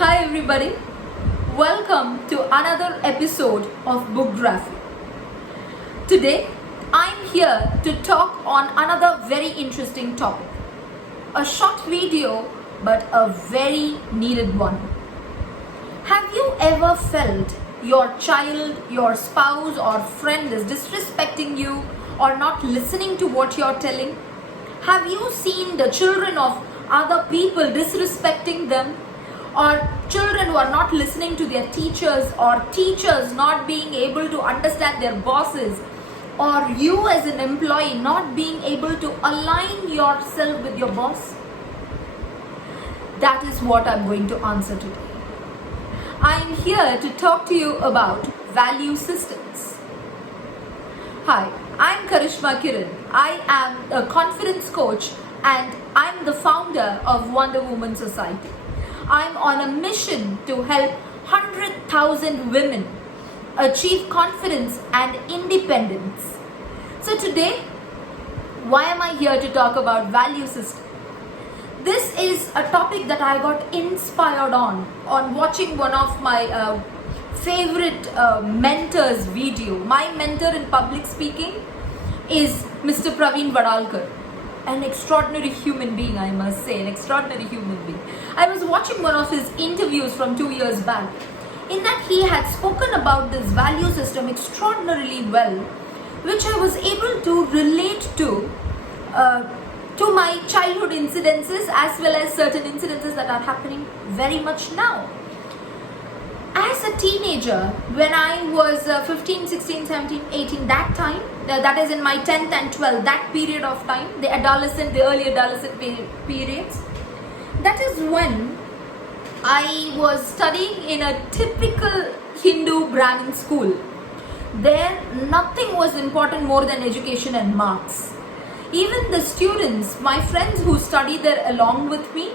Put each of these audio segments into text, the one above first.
Hi everybody, welcome to another episode of Bookgraphy. Today I'm here to talk on another very interesting topic. A short video but a very needed one. Have you ever felt your child, your spouse or friend is disrespecting you or not listening to what you're telling? Have you seen the children of other people disrespecting them? Or children who are not listening to their teachers, or teachers not being able to understand their bosses, or you as an employee not being able to align yourself with your boss? That is what I'm going to answer today. I'm here to talk to you about value systems. Hi, I'm Karishma Kiran. I am a confidence coach and I'm the founder of Wonder Woman Society. I'm on a mission to help 100,000 women achieve confidence and independence. So today, why am I here to talk about value system? This is a topic that I got inspired on watching one of my favorite mentors video. My mentor in public speaking is Mr. Praveen Vadalkar. An extraordinary human being, I must say, an extraordinary human being. I was watching one of his interviews from 2 years back. In that he had spoken about this value system extraordinarily well, which I was able to relate to my childhood incidences as well as certain incidences that are happening very much now. As a teenager, when I was 15, 16, 17, 18, that time, that is in my 10th and 12th, that period of time, the early adolescent periods, that is when I was studying in a typical Hindu Brahmin school. There, nothing was important more than education and marks. Even the students, my friends who studied there along with me,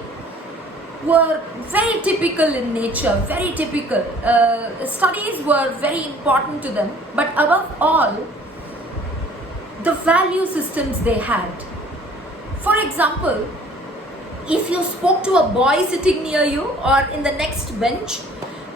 were very typical in nature, very typical. Studies were very important to them, but above all, the value systems they had. For example, if you spoke to a boy sitting near you or in the next bench,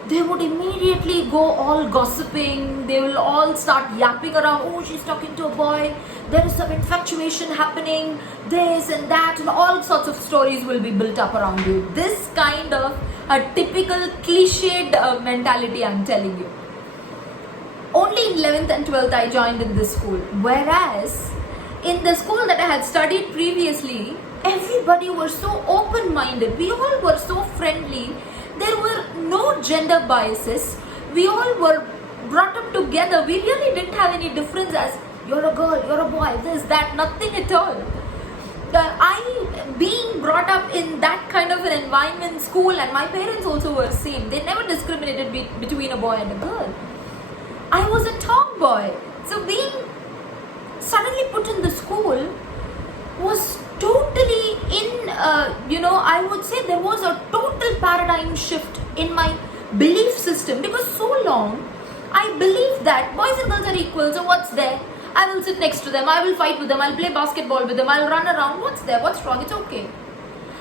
they would immediately go all gossiping. They will all start yapping around. Oh, she's talking to a boy. There is some infatuation happening. This and that, and all sorts of stories will be built up around you. This kind of a typical cliched mentality, I'm telling you. Only in 11th and 12th I joined in this school. Whereas in the school that I had studied previously, everybody was so open-minded. We all were so friendly. There were no gender biases. We all were brought up together. We really didn't have any difference as you're a girl, you're a boy, this, that, nothing at all. I being brought up in that kind of an environment in school, and my parents also were same. They never discriminated between a boy and a girl. I was a tomboy. So being suddenly put in the school was totally I would say there was a total paradigm shift in my belief system, because so long I believed that boys and girls are equal, so what's there? I will sit next to them, I will fight with them, I'll play basketball with them, I'll run around, what's there, what's wrong, it's okay.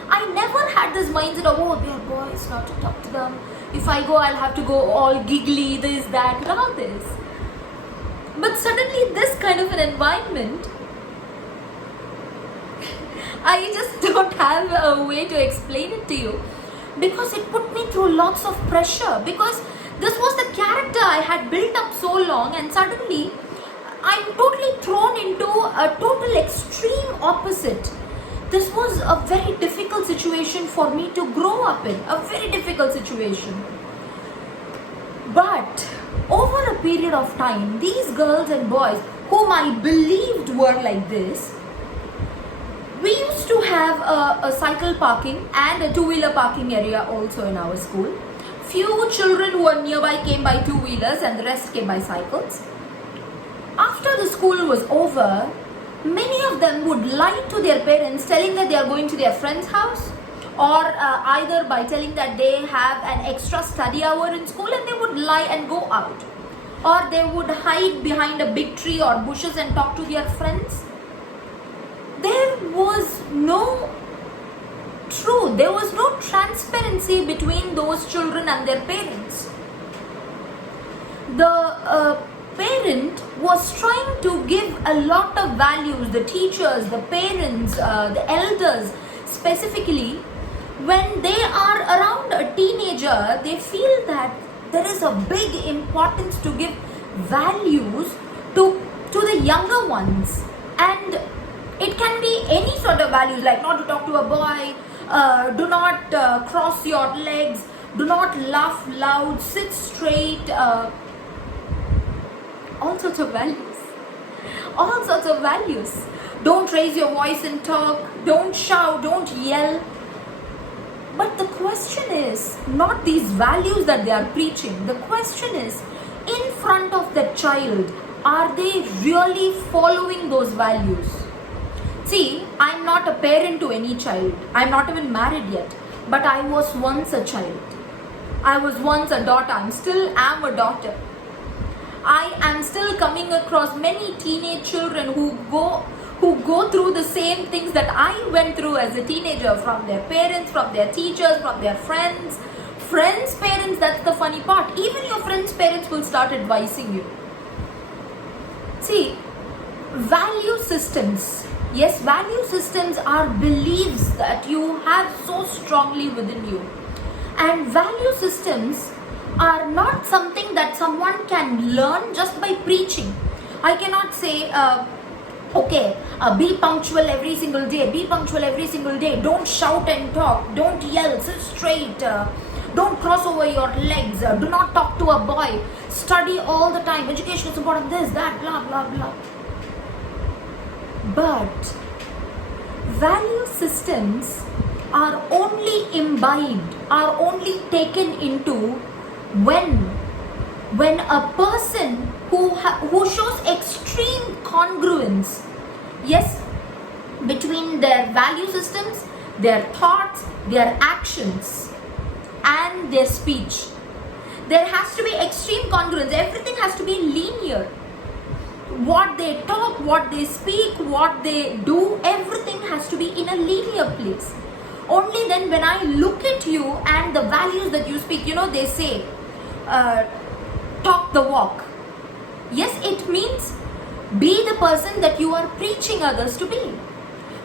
I never had this mindset of, oh, they're boys, not to talk to them. If I go, I'll have to go all giggly, this, that, none of this. But suddenly this kind of an environment, I just don't have a way to explain it to you, because it put me through lots of pressure, because this was the character I had built up so long, and suddenly I'm totally thrown into a total extreme opposite. This was a very difficult situation for me to grow up in, a very difficult situation. But over a period of time, these girls and boys whom I believed were like this, we used to have a cycle parking and a two-wheeler parking area also in our school. Few children who were nearby came by two-wheelers and the rest came by cycles. After the school was over, many of them would lie to their parents telling that they are going to their friend's house, or either by telling that they have an extra study hour in school, and they would lie and go out. Or they would hide behind a big tree or bushes and talk to their friends. There was no truth, there was no transparency between those lost children and their parents. The parent was trying to give a lot of values, the teachers, the parents, the elders specifically. When they are around a teenager, they feel that there is a big importance to give values to the younger ones, and it can be any sort of values, like not to talk to a boy, do not cross your legs, do not laugh loud, sit straight, all sorts of values. Don't raise your voice and talk, don't shout, don't yell. But the question is not these values that they are preaching. The question is, in front of the child, are they really following those values? See, I'm not a parent to any child. I'm not even married yet. But I was once a child. I was once a daughter. I still am a daughter. I am still coming across many teenage children who go through the same things that I went through as a teenager, from their parents, from their teachers, from their friends. Friends' parents, that's the funny part. Even your friends' parents will start advising you. See, value systems. Yes, value systems are beliefs that you have so strongly within you. And value systems are not something that someone can learn just by preaching. I cannot say, be punctual every single day, don't shout and talk, don't yell, sit straight, don't cross over your legs, do not talk to a boy, study all the time, education is important, this, that, blah, blah, blah. But value systems are only imbibed, are only taken into when a person who shows extreme congruence, yes, between their value systems, their thoughts, their actions, and their speech. There has to be extreme congruence. Everything has to be linear. What they talk, what they speak, what they do, everything has to be in a linear place. Only then, when I look at you and the values that you speak, they say, talk the walk. Yes, it means be the person that you are preaching others to be.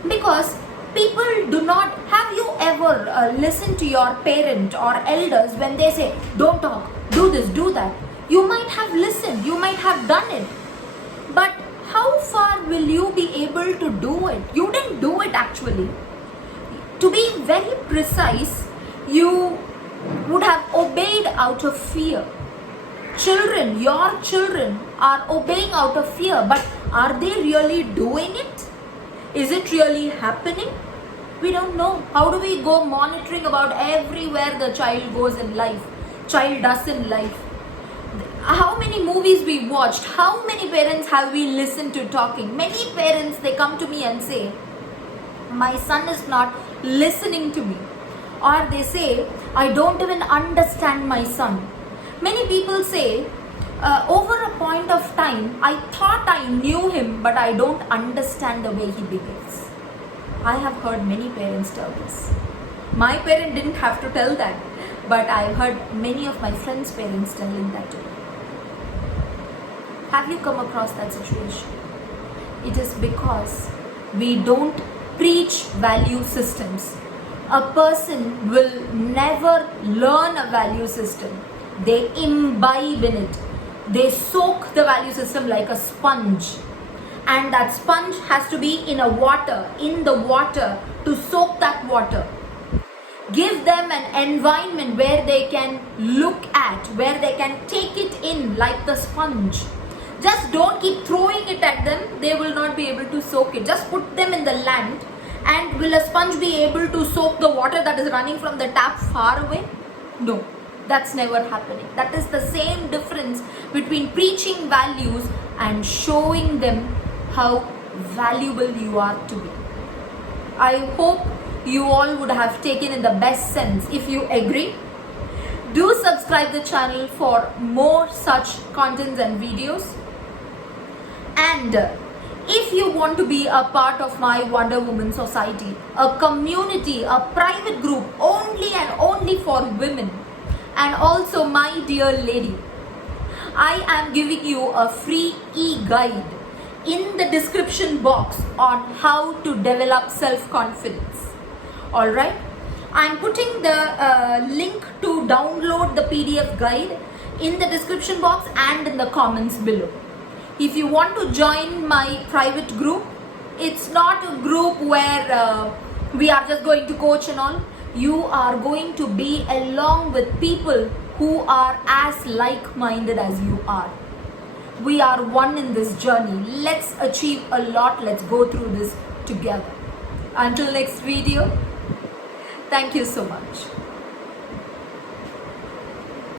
Because people do not, have you ever listened to your parent or elders when they say, don't talk, do this, do that? You might have listened, you might have done it. But how far will you be able to do it? You didn't do it actually. To be very precise, you would have obeyed out of fear. Children, your children are obeying out of fear, but are they really doing it? Is it really happening? We don't know. How do we go monitoring about everywhere the child goes in life, child does in life? How many movies we watched? How many parents have we listened to talking? Many parents, they come to me and say, my son is not listening to me. Or they say, I don't even understand my son. Many people say, over a point of time, I thought I knew him, but I don't understand the way he behaves. I have heard many parents tell this. My parent didn't have to tell that, but I've heard many of my friends' parents telling that to me. Have you come across that situation? It is because we don't preach value systems. A person will never learn a value system. They imbibe in it. They soak the value system like a sponge. And that sponge has to be in the water to soak that water. Give them an environment where they can look at, where they can take it in like the sponge. Just don't keep throwing it at them. They will not be able to soak it. Just put them in the land, and will a sponge be able to soak the water that is running from the tap far away? No, that's never happening. That is the same difference between preaching values and showing them how valuable you are to be. I hope you all would have taken in the best sense. If you agree, do subscribe the channel for more such contents and videos. And if you want to be a part of my Wonder Woman Society, a community, a private group only and only for women, and also my dear lady, I am giving you a free e-guide in the description box on how to develop self-confidence. Alright, I am putting the link to download the PDF guide in the description box and in the comments below. If you want to join my private group, it's not a group where we are just going to coach and all. You are going to be along with people who are as like-minded as you are. We are one in this journey. Let's achieve a lot. Let's go through this together. Until next video, thank you so much.